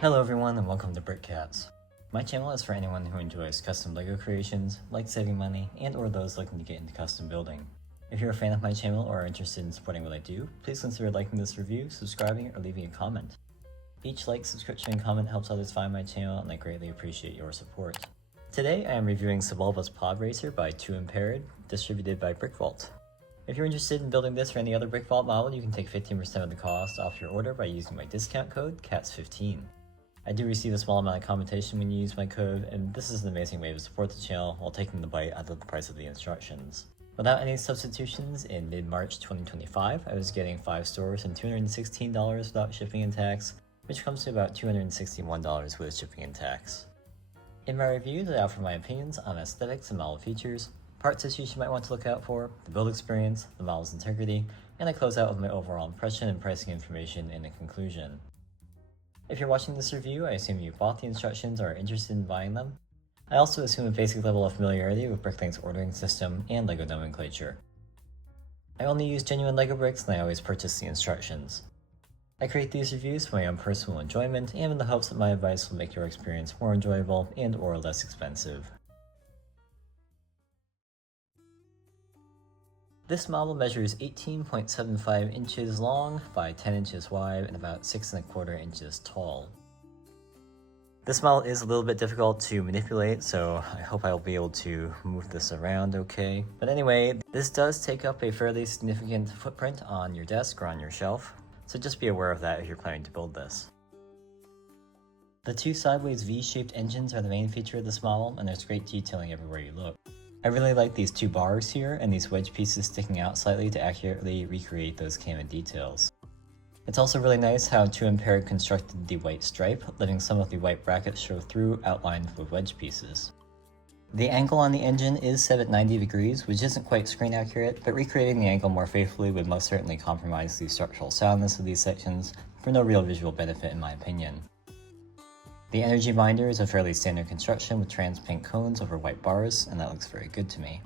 Hello everyone and welcome to BrickCats. My channel is for anyone who enjoys custom LEGO creations, likes saving money, and or those looking to get into custom building. If you're a fan of my channel or are interested in supporting what I do, please consider liking this review, subscribing, or leaving a comment. Each like, subscription, and comment helps others find my channel and I greatly appreciate your support. Today I am reviewing Sebulba's Podracer by 2mpaired, distributed by BrickVault. If you're interested in building this or any other BrickVault model, you can take 15% of the cost off your order by using my discount code CATS15. I do receive a small amount of compensation when you use my code, and this is an amazing way to support the channel while taking the bite out of the price of the instructions. Without any substitutions, in mid-March 2025, I was getting 5 stores and $216 without shipping and tax, which comes to about $261 with shipping and tax. In my reviews, I offer my opinions on aesthetics and model features, parts issues you might want to look out for, the build experience, the model's integrity, and I close out with my overall impression and pricing information in a conclusion. If you're watching this review, I assume you bought the instructions or are interested in buying them. I also assume a basic level of familiarity with Bricklink's ordering system and LEGO nomenclature. I only use genuine LEGO bricks and I always purchase the instructions. I create these reviews for my own personal enjoyment and in the hopes that my advice will make your experience more enjoyable and or less expensive. This model measures 18.75 inches long by 10 inches wide and about 6¼ inches tall. This model is a little bit difficult to manipulate, so I hope I'll be able to move this around okay. But anyway, this does take up a fairly significant footprint on your desk or on your shelf, so just be aware of that if you're planning to build this. The 2 sideways V-shaped engines are the main feature of this model, and there's great detailing everywhere you look. I really like these 2 bars here and these wedge pieces sticking out slightly to accurately recreate those cannon details. It's also really nice how 2mpaired constructed the white stripe, letting some of the white brackets show through, outlined with wedge pieces. The angle on the engine is set at 90 degrees, which isn't quite screen accurate, but recreating the angle more faithfully would most certainly compromise the structural soundness of these sections, for no real visual benefit in my opinion. The energy binder is a fairly standard construction with trans pink cones over white bars, and that looks very good to me.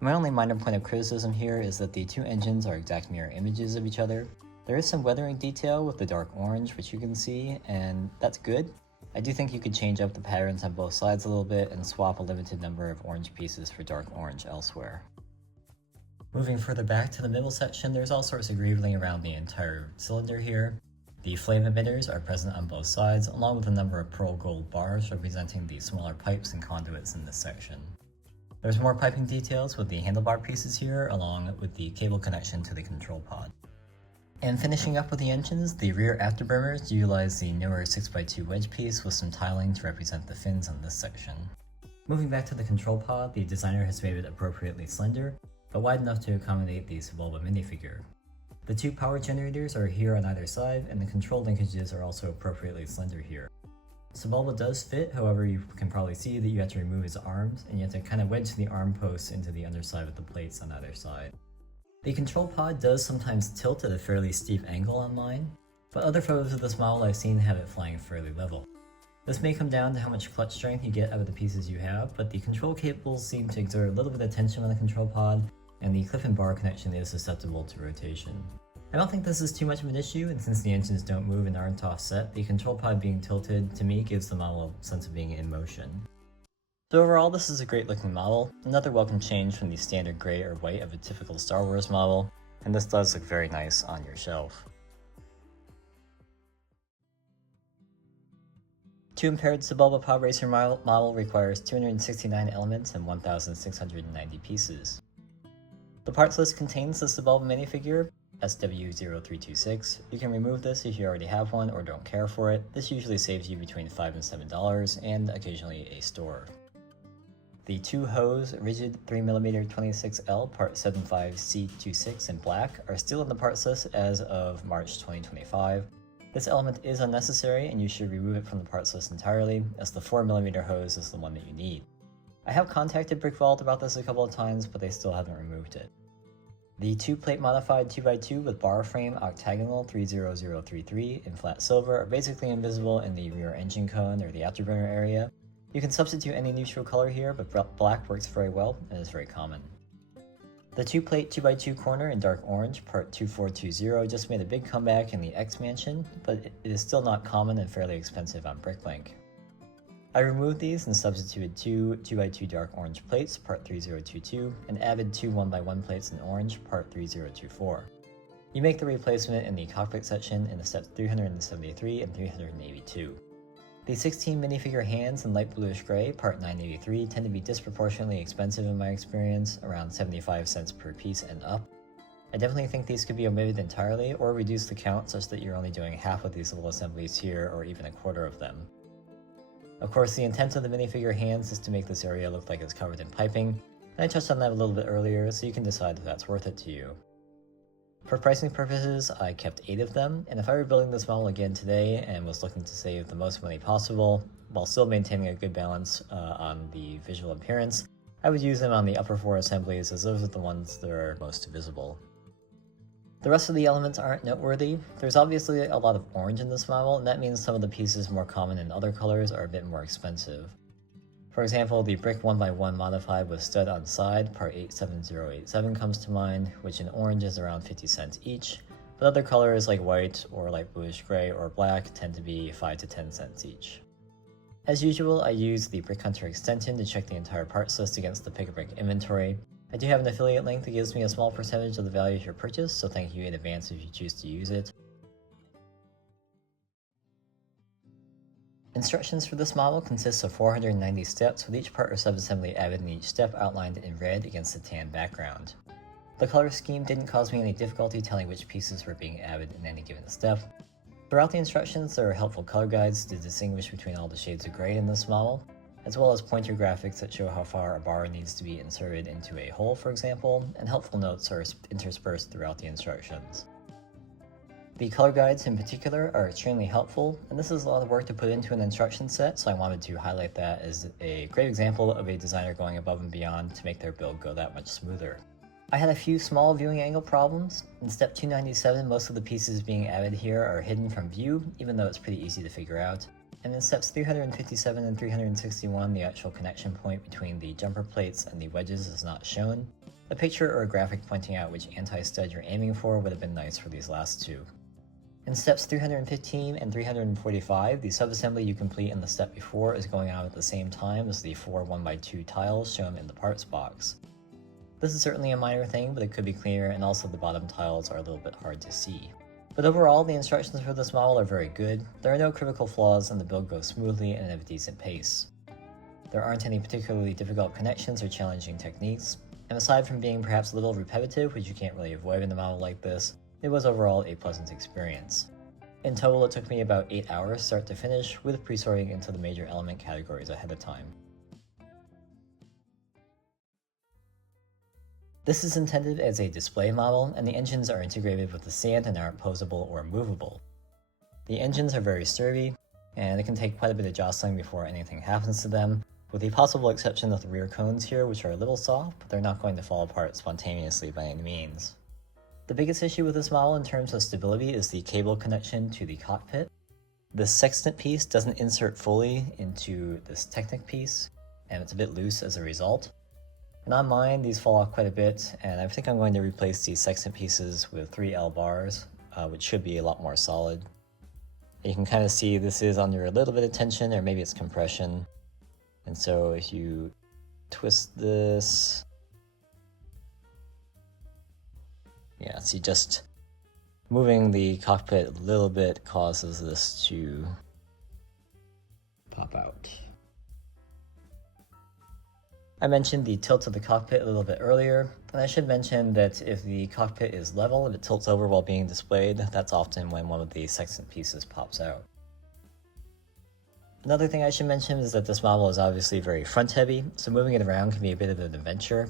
My only minor point of criticism here is that the 2 engines are exact mirror images of each other. There is some weathering detail with the dark orange, which you can see, and that's good. I do think you could change up the patterns on both sides a little bit and swap a limited number of orange pieces for dark orange elsewhere. Moving further back to the middle section, there's all sorts of greeveling around the entire cylinder here. The flame emitters are present on both sides, along with a number of pearl gold bars representing the smaller pipes and conduits in this section. There's more piping details with the handlebar pieces here, along with the cable connection to the control pod. And finishing up with the engines, the rear afterburners utilize the newer 6x2 wedge piece with some tiling to represent the fins on this section. Moving back to the control pod, the designer has made it appropriately slender, but wide enough to accommodate the Sebulba minifigure. The 2 power generators are here on either side, and the control linkages are also appropriately slender here. Sebulba does fit, however you can probably see that you have to remove his arms, and you have to kind of wedge the arm posts into the underside of the plates on either side. The control pod does sometimes tilt at a fairly steep angle on mine, but other photos of this model I've seen have it flying fairly level. This may come down to how much clutch strength you get out of the pieces you have, but the control cables seem to exert a little bit of tension on the control pod, and the clip and bar connection is susceptible to rotation. I don't think this is too much of an issue, and since the engines don't move and aren't offset, the control pod being tilted to me gives the model a sense of being in motion. So overall, this is a great looking model, another welcome change from the standard gray or white of a typical Star Wars model, and this does look very nice on your shelf. 2mpaired Sebulba Podracer model requires 269 elements and 1,690 pieces. The parts list contains the Sebulba minifigure, SW0326. You can remove this if you already have one or don't care for it. This usually saves you between $5 and $7 and occasionally a store. The 2 hose rigid 3mm 26L Part 75C26 in black are still in the parts list as of March 2025. This element is unnecessary and you should remove it from the parts list entirely, as the 4mm hose is the one that you need. I have contacted BrickVault about this a couple of times, but they still haven't removed it. The 2-plate modified 2x2 with bar frame octagonal 30033 in flat silver are basically invisible in the rear engine cone or the afterburner area. You can substitute any neutral color here, but black works very well and is very common. The 2-plate 2x2 corner in dark orange, part 2420, just made a big comeback in the X Mansion, but it is still not common and fairly expensive on Bricklink. I removed these and substituted two 2x2 dark orange plates, part 3022, and added two 1x1 plates in orange, part 3024. You make the replacement in the cockpit section in the steps 373 and 382. The 16 minifigure hands in light bluish gray, part 983, tend to be disproportionately expensive in my experience, around 75 cents per piece and up. I definitely think these could be omitted entirely, or reduce the count such that you're only doing half of these little assemblies here, or even a quarter of them. Of course, the intent of the minifigure hands is to make this area look like it's covered in piping, and I touched on that a little bit earlier, so you can decide if that's worth it to you. For pricing purposes, I kept 8 of them, and if I were building this model again today and was looking to save the most money possible, while still maintaining a good balance on the visual appearance, I would use them on the upper 4 assemblies as those are the ones that are most visible. The rest of the elements aren't noteworthy. There's obviously a lot of orange in this model, and that means some of the pieces more common in other colors are a bit more expensive. For example, the brick 1x1 modified with stud on side, part 87087 comes to mind, which in orange is around 50 cents each, but other colors like white or light bluish gray or black tend to be 5 to 10 cents each. As usual, I use the Brick Hunter extension to check the entire parts list against the Pick-a-Brick inventory. I do have an affiliate link that gives me a small percentage of the value of your purchase, so thank you in advance if you choose to use it. Instructions for this model consists of 490 steps, with each part or subassembly added in each step outlined in red against a tan background. The color scheme didn't cause me any difficulty telling which pieces were being added in any given step. Throughout the instructions, there are helpful color guides to distinguish between all the shades of gray in this model, as well as pointer graphics that show how far a bar needs to be inserted into a hole, for example, and helpful notes are interspersed throughout the instructions. The color guides in particular are extremely helpful, and this is a lot of work to put into an instruction set, so I wanted to highlight that as a great example of a designer going above and beyond to make their build go that much smoother. I had a few small viewing angle problems. In step 297, most of the pieces being added here are hidden from view, even though it's pretty easy to figure out. And in steps 357 and 361, the actual connection point between the jumper plates and the wedges is not shown. A picture or a graphic pointing out which anti-stud you're aiming for would have been nice for these last two. In steps 315 and 345, the subassembly you complete in the step before is going on at the same time as the 4 1x2 tiles shown in the parts box. This is certainly a minor thing, but it could be cleaner, and also the bottom tiles are a little bit hard to see. But overall, the instructions for this model are very good. There are no critical flaws and the build goes smoothly and at a decent pace. There aren't any particularly difficult connections or challenging techniques, and aside from being perhaps a little repetitive, which you can't really avoid in a model like this, it was overall a pleasant experience. In total, it took me about 8 hours start to finish, with pre-sorting into the major element categories ahead of time. This is intended as a display model, and the engines are integrated with the sand and aren't posable or movable. The engines are very sturdy, and it can take quite a bit of jostling before anything happens to them, with the possible exception of the rear cones here, which are a little soft, but they're not going to fall apart spontaneously by any means. The biggest issue with this model in terms of stability is the cable connection to the cockpit. The sextant piece doesn't insert fully into this Technic piece, and it's a bit loose as a result. And on mine, these fall off quite a bit, and I think I'm going to replace these sextant pieces with 3L bars, which should be a lot more solid. You can kind of see this is under a little bit of tension, or maybe it's compression. And so if you twist this, yeah, see, just moving the cockpit a little bit causes this to pop out. I mentioned the tilt of the cockpit a little bit earlier, and I should mention that if the cockpit is level, if it tilts over while being displayed, that's often when one of the sextant pieces pops out. Another thing I should mention is that this model is obviously very front heavy, so moving it around can be a bit of an adventure.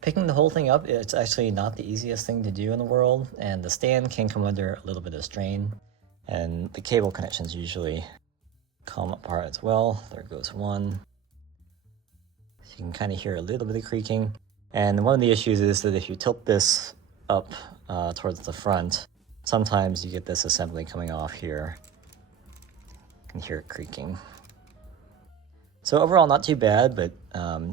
Picking the whole thing up, it's actually not the easiest thing to do in the world, and the stand can come under a little bit of strain, and the cable connections usually come apart as well. There goes one. So you can kind of hear a little bit of creaking, and one of the issues is that if you tilt this up towards the front, sometimes you get this assembly coming off here. You can hear it creaking. So overall, not too bad, but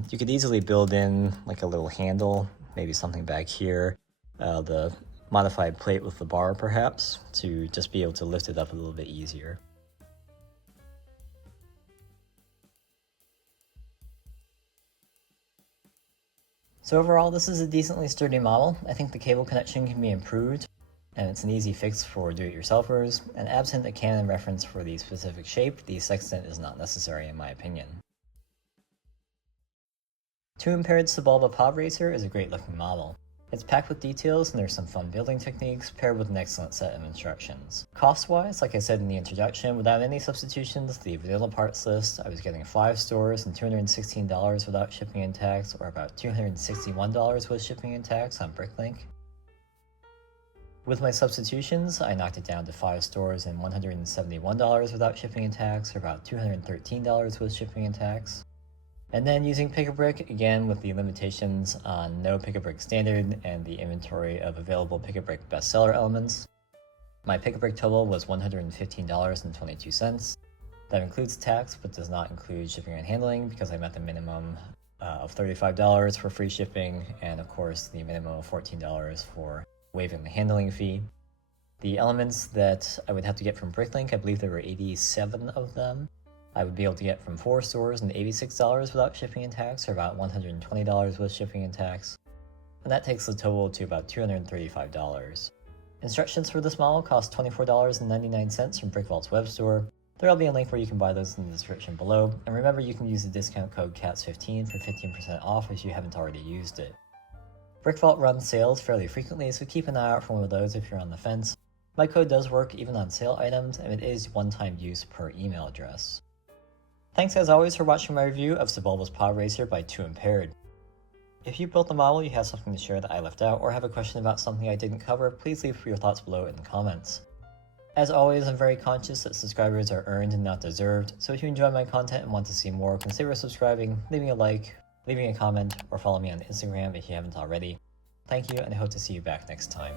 you could easily build in like a little handle maybe something back here, the modified plate with the bar perhaps, to just be able to lift it up a little bit easier. So overall, this is a decently sturdy model. I think the cable connection can be improved, and it's an easy fix for do-it-yourselfers, and absent a Canon reference for the specific shape, the sextant is not necessary in my opinion. 2mpaired Sebulba Podracer is a great looking model. It's packed with details and there's some fun building techniques paired with an excellent set of instructions. Cost-wise, like I said in the introduction, without any substitutions, the vanilla parts list, I was getting 5 stores and $216 without shipping and tax, or about $261 with shipping and tax on Bricklink. With my substitutions, I knocked it down to 5 stores and $171 without shipping and tax, or about $213 with shipping and tax. And then using Pick-a-Brick, again with the limitations on no Pick-a-Brick standard and the inventory of available Pick-a-Brick bestseller elements, my Pick-a-Brick total was $115.22. That includes tax, but does not include shipping and handling because I met the minimum of $35 for free shipping, and of course the minimum of $14 for waiving the handling fee. The elements that I would have to get from Bricklink, I believe there were 87 of them. I would be able to get from 4 stores and $86 without shipping and tax, or about $120 with shipping and tax. And that takes the total to about $235. Instructions for this model cost $24.99 from BrickVault's web store. There'll be a link where you can buy those in the description below. And remember, you can use the discount code CATS15 for 15% off if you haven't already used it. BrickVault runs sales fairly frequently, so keep an eye out for one of those if you're on the fence. My code does work even on sale items, and it is one-time use per email address. Thanks as always for watching my review of Sebulba's Podracer by 2mpaired. If you built the model, you have something to share that I left out, or have a question about something I didn't cover, please leave your thoughts below in the comments. As always, I'm very conscious that subscribers are earned and not deserved, so if you enjoy my content and want to see more, consider subscribing, leaving a like, leaving a comment, or follow me on Instagram if you haven't already. Thank you, and I hope to see you back next time.